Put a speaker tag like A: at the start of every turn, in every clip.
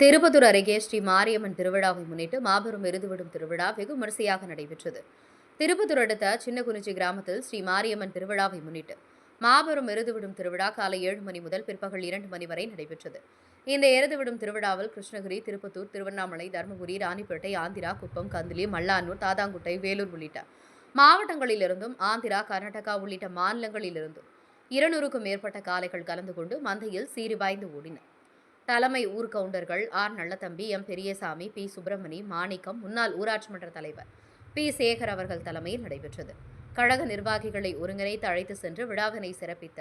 A: திருப்பத்தூர் அருகே ஸ்ரீ மாரியம்மன் திருவிழாவை முன்னிட்டு மாபெரும் விருதுவிடும் திருவிழா வெகு விமரிசையாக நடைபெற்றது. திருப்பத்தூர் அடுத்த சின்னகுறிச்சி கிராமத்தில் ஸ்ரீ மாரியம்மன் திருவிழாவை முன்னிட்டு மாபெரும் எருதுவிடும் திருவிழா காலை ஏழு மணி முதல் பிற்பகல் இரண்டு மணி வரை நடைபெற்றது. இந்த எருதுவிடும் திருவிழாவில் கிருஷ்ணகிரி திருப்பத்தூர் திருவண்ணாமலை தருமபுரி ராணிப்பேட்டை ஆந்திரா குப்பம் கந்திலி மல்லானூர் தாதாங்குட்டை வேலூர் உள்ளிட்ட மாவட்டங்களிலிருந்தும் ஆந்திரா கர்நாடகா உள்ளிட்ட மாநிலங்களிலிருந்தும் இருநூறுக்கும் மேற்பட்ட காளைகள் கலந்து கொண்டு மந்தையில் சீறிபாய்ந்து ஓடின. தலைமை ஊர் கவுண்டர்கள் R. Nallathambi M. Periyasamy B. Subramani Manickam முன்னாள் ஊராட்சி மன்ற தலைவர் பி. சேகர் அவர்கள் தலைமையில் நடைபெற்றது. கழக நிர்வாகிகளை ஒருங்கிணைத்து அழைத்து சென்று விழாவினை சிறப்பித்த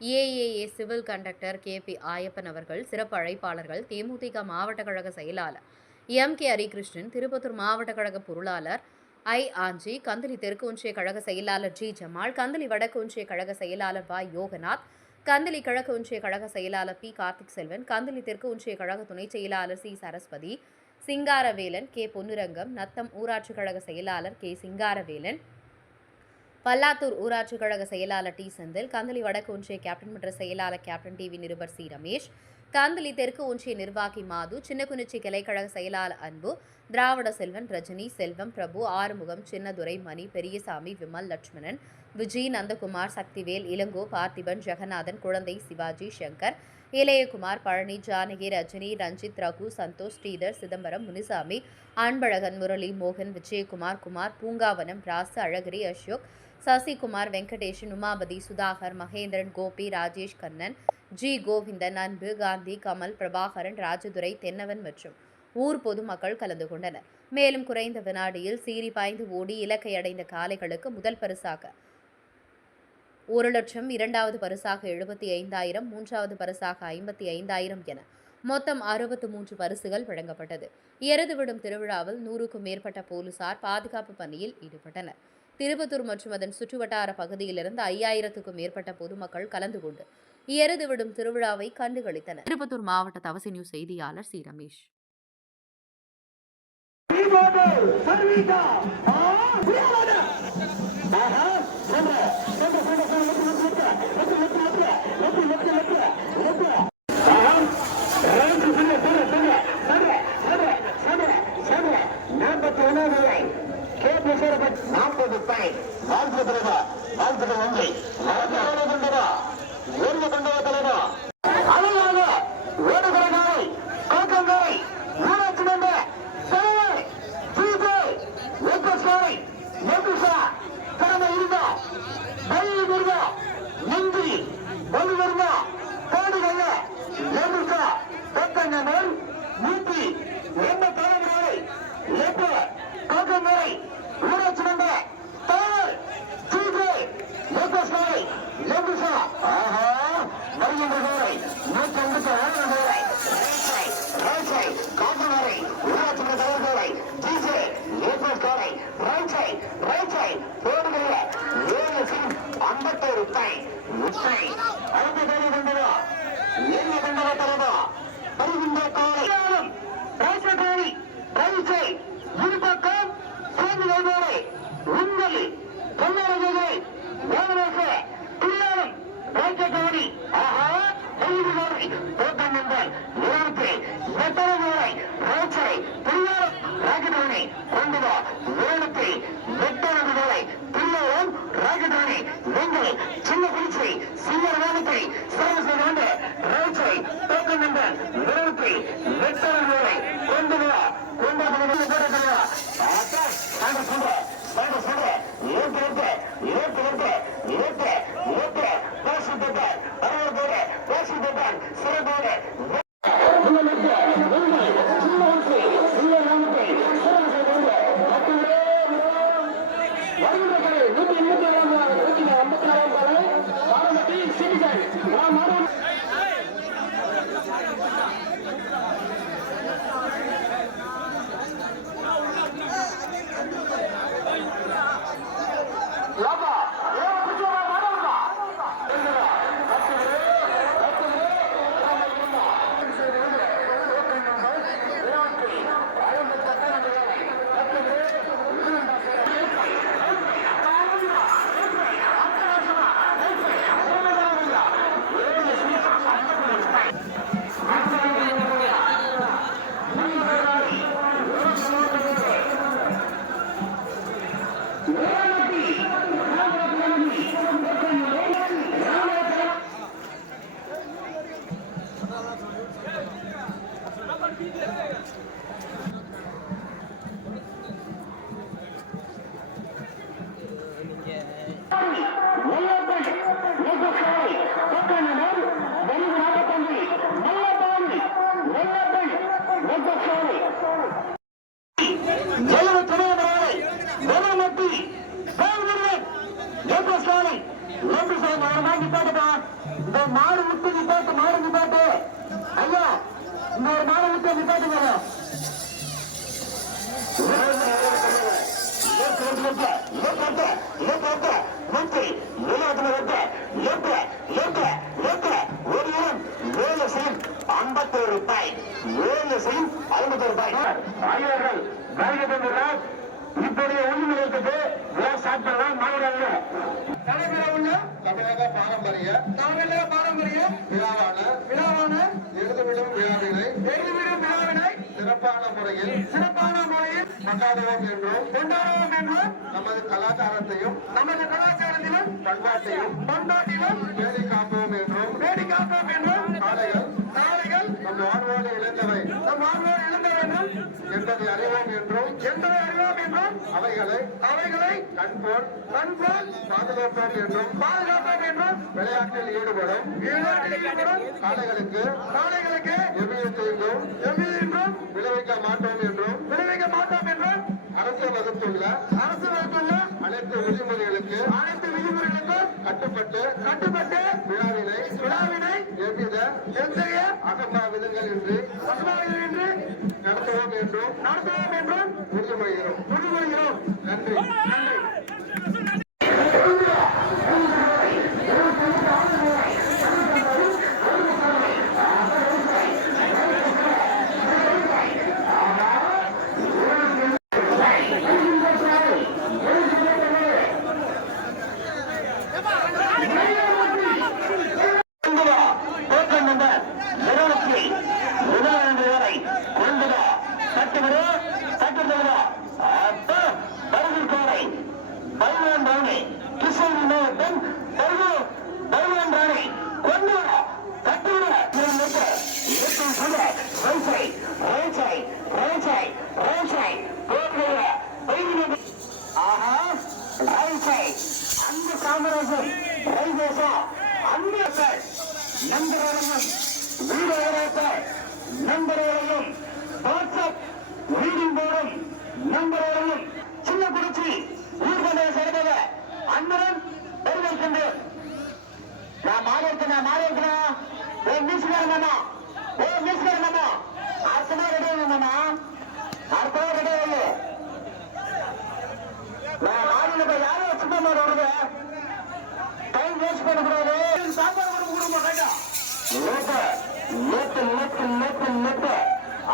A: ஏஏஏ civil conductor K. B. Ayappan அவர்கள் சிறப்பு அழைப்பாளர்கள் தேமுதிக மாவட்ட கழக செயலாளர் எம். கே. ஹரிகிருஷ்ணன் திருப்பத்தூர் மாவட்ட கழக பொருளாளர் ஐ. ஆஞ்சி கந்தளி தெற்கு ஒன்றிய கழக செயலாளர் ஜி. ஜமால் கந்தளி வடக்கு ஒன்றிய கழக செயலாளர் வா. யோகநாத் கந்தளி கிழக்கு ஒன்றிய கழக செயலாளர் பி. கார்த்திக் செல்வன் கந்தளி தெற்கு ஒன்றிய கழக துணை செயலாளர் சி. சரஸ்வதி சிங்காரவேலன் கே. பொன்னுரங்கம் நத்தம் ஊராட்சி கழக செயலாளர் கே. சிங்காரவேலன் பல்லாத்தூர் ஊராட்சி கழக செயலாளர் டி. செந்தில் கந்தளி வடக்கு ஒன்றிய கேப்டன் மன்ற செயலாளர் கேப்டன் டிவி நிருபர் சி. ரமேஷ் கந்தளி தெற்கு ஒன்றிய நிர்வாகி மாது சின்னக்குனிச்சி கிளைக்கழக செயலாளர் அன்பு திராவிட செல்வன் ரஜினி செல்வம் பிரபு ஆறுமுகம் சின்னதுரை மணி பெரியசாமி விமல் லட்சுமணன் விஜய் நந்தகுமார் சக்திவேல் இளங்கோ பார்த்திபன் ஜெகநாதன் குழந்தை சிவாஜி சங்கர் இளையகுமார் பழனி ஜானகி ரஜினி ரஞ்சித் ரகு சந்தோஷ் ஸ்ரீதர் சிதம்பரம் முனிசாமி அன்பழகன் முரளி மோகன் விஜயகுமார் குமார் பூங்காவனம் ராசு அழகிரி அசோக் சசிகுமார் வெங்கடேஷன் உமாபதி சுதாகர் மகேந்திரன் கோபி ராஜேஷ் கண்ணன் ஜி. கோவிந்தன் அன்பு காந்தி கமல் பிரபாகரன் ராஜதுரை தென்னவன் மற்றும் ஊர் பொதுமக்கள் கலந்து கொண்டனர். மேலும் குறைந்த வினாடியில் சீறி பாய்ந்து ஓடி இலக்கை அடைந்த காளைகளுக்கு முதல் பரிசாக ஒரு லட்சம் இரண்டாவது பரிசாக எழுபத்தி ஐந்தாயிரம் மூன்றாவது பரிசாக ஐம்பத்தி ஐந்தாயிரம் என மொத்தம் அறுபத்து மூன்று பரிசுகள் வழங்கப்பட்டது எருது விடும் திருவிழாவில் நூறுக்கும் மேற்பட்ட போலீசார் பாதுகாப்பு பணியில் ஈடுபட்டனர் திருப்பத்தூர் மற்றும் அதன் சுற்றுவட்டார பகுதியிலிருந்து ஐயாயிரத்துக்கும் மேற்பட்ட பொதுமக்கள் கலந்து கொண்டு எருது விடும் திருவிழாவை கண்டுகளித்தனர் திருப்பத்தூர் மாவட்ட தவசி நியூஸ் செய்தியாளர் சி ரமேஷ்
B: சர்வீதா நாற்பது பணி வாழ்த்து தலைவா வாழ்த்துக்கள் நன்றி வழக்கான தலைவா உயர்வு கண்டவ தலைவா நூத்தி எண்பத்தி ஏழாம் நூத்தி ஐம்பத்தி நாலாம் பாராமட்டி சிபிசாய் நன்றி சார் ஒரு மாடு நிப்பாட்டுப்பா இந்த மாடு விட்டு நிப்பாட்டு மாடு நிப்பாட்டு ஐயா இந்த ஒரு மாடு விட்டு நிப்பாட்டுங்க ஐம்பத்தோரு ரூபாய் ஏழு செய்யும் ஐம்பத்தோரு ரூபாய் இப்போதைய ஒண்ணு உள்ள
C: தமிழக பாரம்பரிய
B: தமிழக பாரம்பரிய
C: விழாவான
B: விழாவான
C: எழுதுவிடும் விழாவினை
B: எழுதுவிடும் விழாவினை
C: சிறப்பான முறையில்
B: சிறப்பான முறையில்
C: கொண்டாடுவோம் என்றும்
B: கொண்டாடுவோம் என்றும்
C: நமது கலாச்சாரத்தையும்
B: நமது கலாச்சாரத்திலும்
C: பண்பாட்டையும்
B: பண்பாட்டிலும்
C: பேணி காப்போம் என்றும்
B: பேடி காப்போம் என்றும்
C: காளைகள்
B: நாளைகள்
C: நம் வாழ்வோடு இழந்தவை
B: நம் வேண்டும்
C: என்பதை அறிவோம் என்றும்
B: என்பதை அறிவோம் என்றும்
C: அவைகளை
B: அவைகளை
C: கண்போல்
B: கண்போல்
C: பாதுகாப்போம் என்றும்
B: பாதுகாப்போம் என்றும்
C: விளையாட்டில் ஈடுபடும்
B: ஈடுபாட்டில் ஈடுபடும்
C: காளைகளுக்கு
B: நாளைகளுக்கு
C: எவ்வித தீங்கும்
B: என்றும்
C: விளைவிக்க மாட்டோம் என்றும்
B: விளைவிக்க மாட்டோம் என்றும்
C: அரசு வகுத்துள்ள
B: அரசு வகுத்துள்ள
C: அனைத்து விதிமுறைகளுக்கு
B: அனைத்து விதிமுறைகளுக்கும்
C: கட்டுப்பட்டு
B: கட்டுப்பட்டு
C: விழாவினை
B: விழாவினை
C: எவ்வித
B: எத்தகைய
C: அகம்பாவிதங்கள் இன்றி
B: பசுமாவிலிருந்து
C: நடத்துவோம் என்றும்
B: நடத்துவோம் என்றும்
C: உறுதிமொழிகிறோம்.
B: உறுதிமொழிகிறோம்.
C: நன்றி.
B: நன்றி.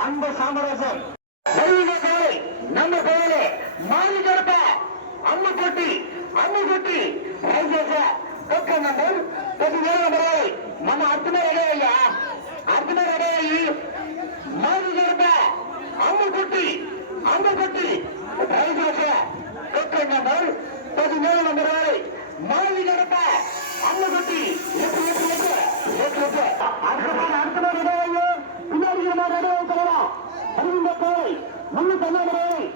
B: அந்த சாமராஜன் தெய்வீக காலை நம்ம பெயரே மாறி கருப்ப அம்மு கொட்டி அம்மு கொட்டி ரைஜேச கொக்க நம்பர் கொட்டி வேறு நம்பரை நம்ம அர்த்தமே ரெடி ஐயா அர்த்தமே ரெடி ஆகி மாறி கருப்ப அம்மு கொட்டி அம்மு கொட்டி ரைஜேச கொக்க நம்பர் கொட்டி வேறு நம்பரை மாறி கருப்ப அம்மு கொட்டி எட்டு முன்னு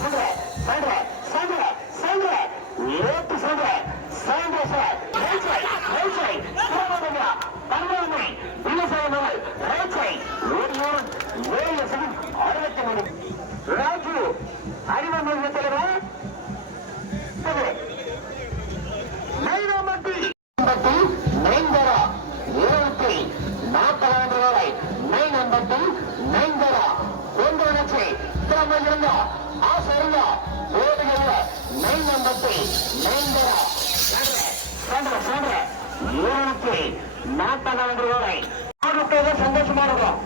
B: தங்கமலை சொல்ற நம்ம இருந்தா ஆசை இருந்தா ஓடுகிற மெய் நம்பத்தை மேம்பட சொல்ற சொல்ற இருநூத்தி நாற்பதாண்டு வரை சந்தோஷமா இருக்கும்.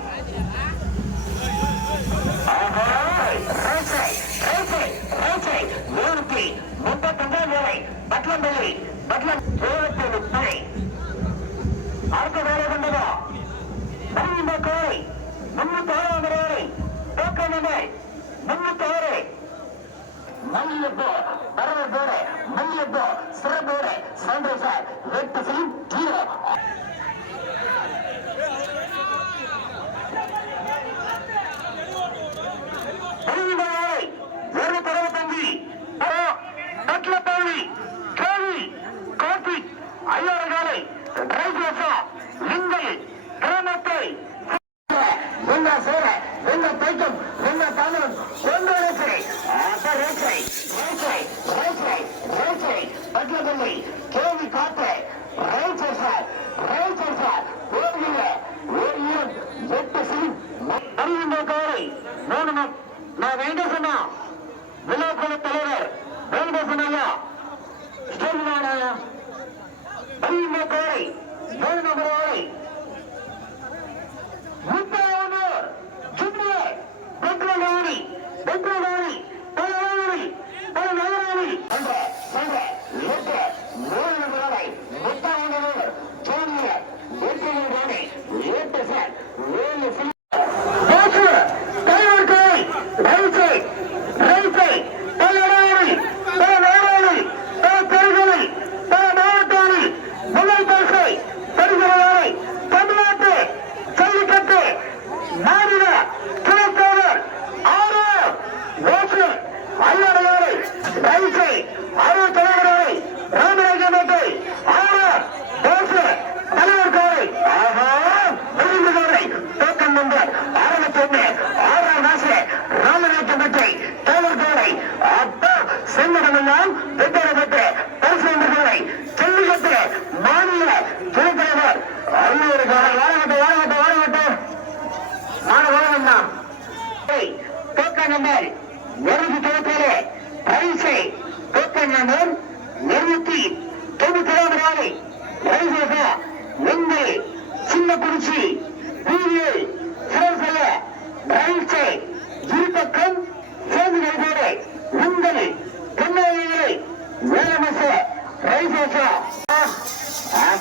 B: நூறுக்கு முப்பத்தஞ்சாம் வேலை பட்லம்பள்ளி பட்லம் இருபத்தி முப்பது அடுத்த வேலை கொண்டதோ? கோயில் முன்னூத்தி அறுபது வேலை தோக்கம் முன்னூத்தாறு மல்லிகைப்பூ பரவ பேரு மல்லிகைப்பூ சிறப்பு சந்தோஷ வெட்டு ஏழு செங்கடமெல்லாம் வெவ்வேறு பெற்ற பரிசுகளை செல்லுகத்திர மாநில துணைத்தலைவர் அறிஞர் வாழகட்டும் வாழகட்டும் வாழகட்டும் மாணவர்கள் நாம். Number Hey, hey,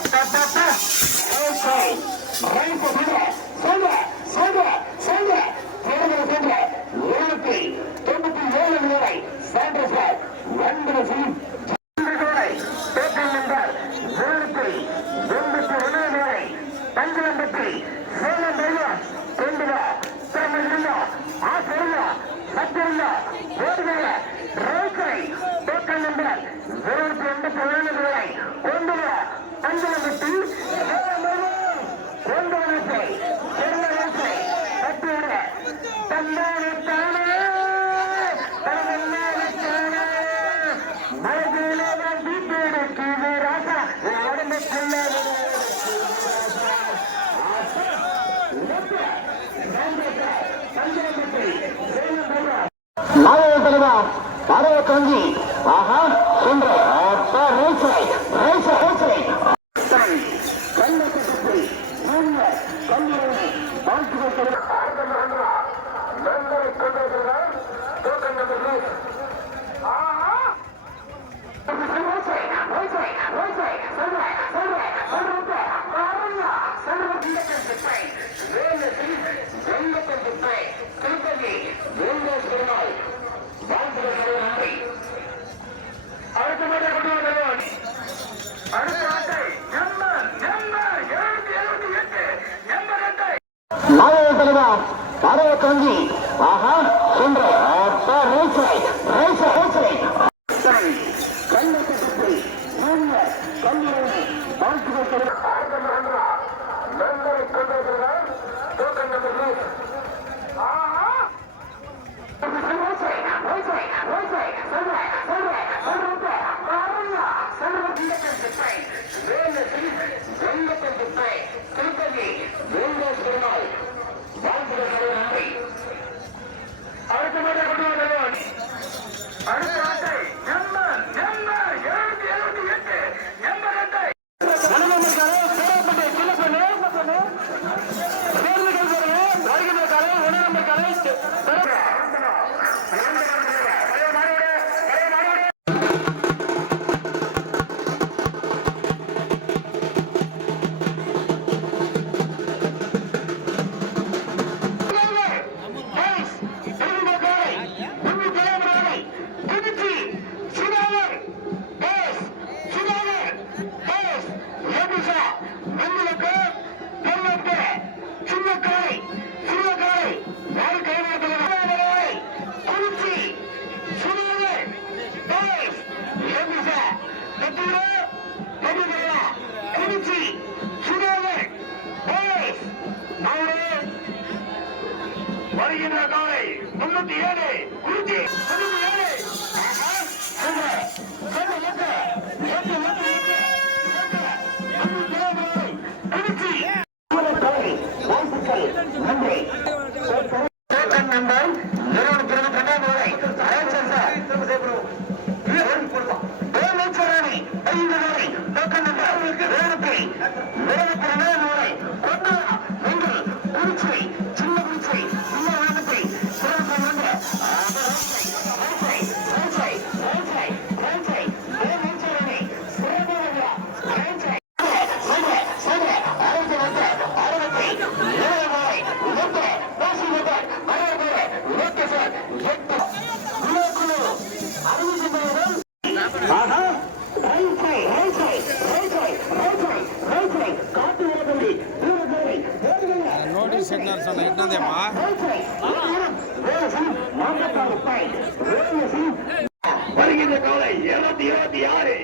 B: hey, hey, Madhava தலைவா மாதவ கஞ்சி ஆஹா நம்பர் என்ன
D: வருகின்ற கவலை இருநூத்தி இருபத்தி ஆறு.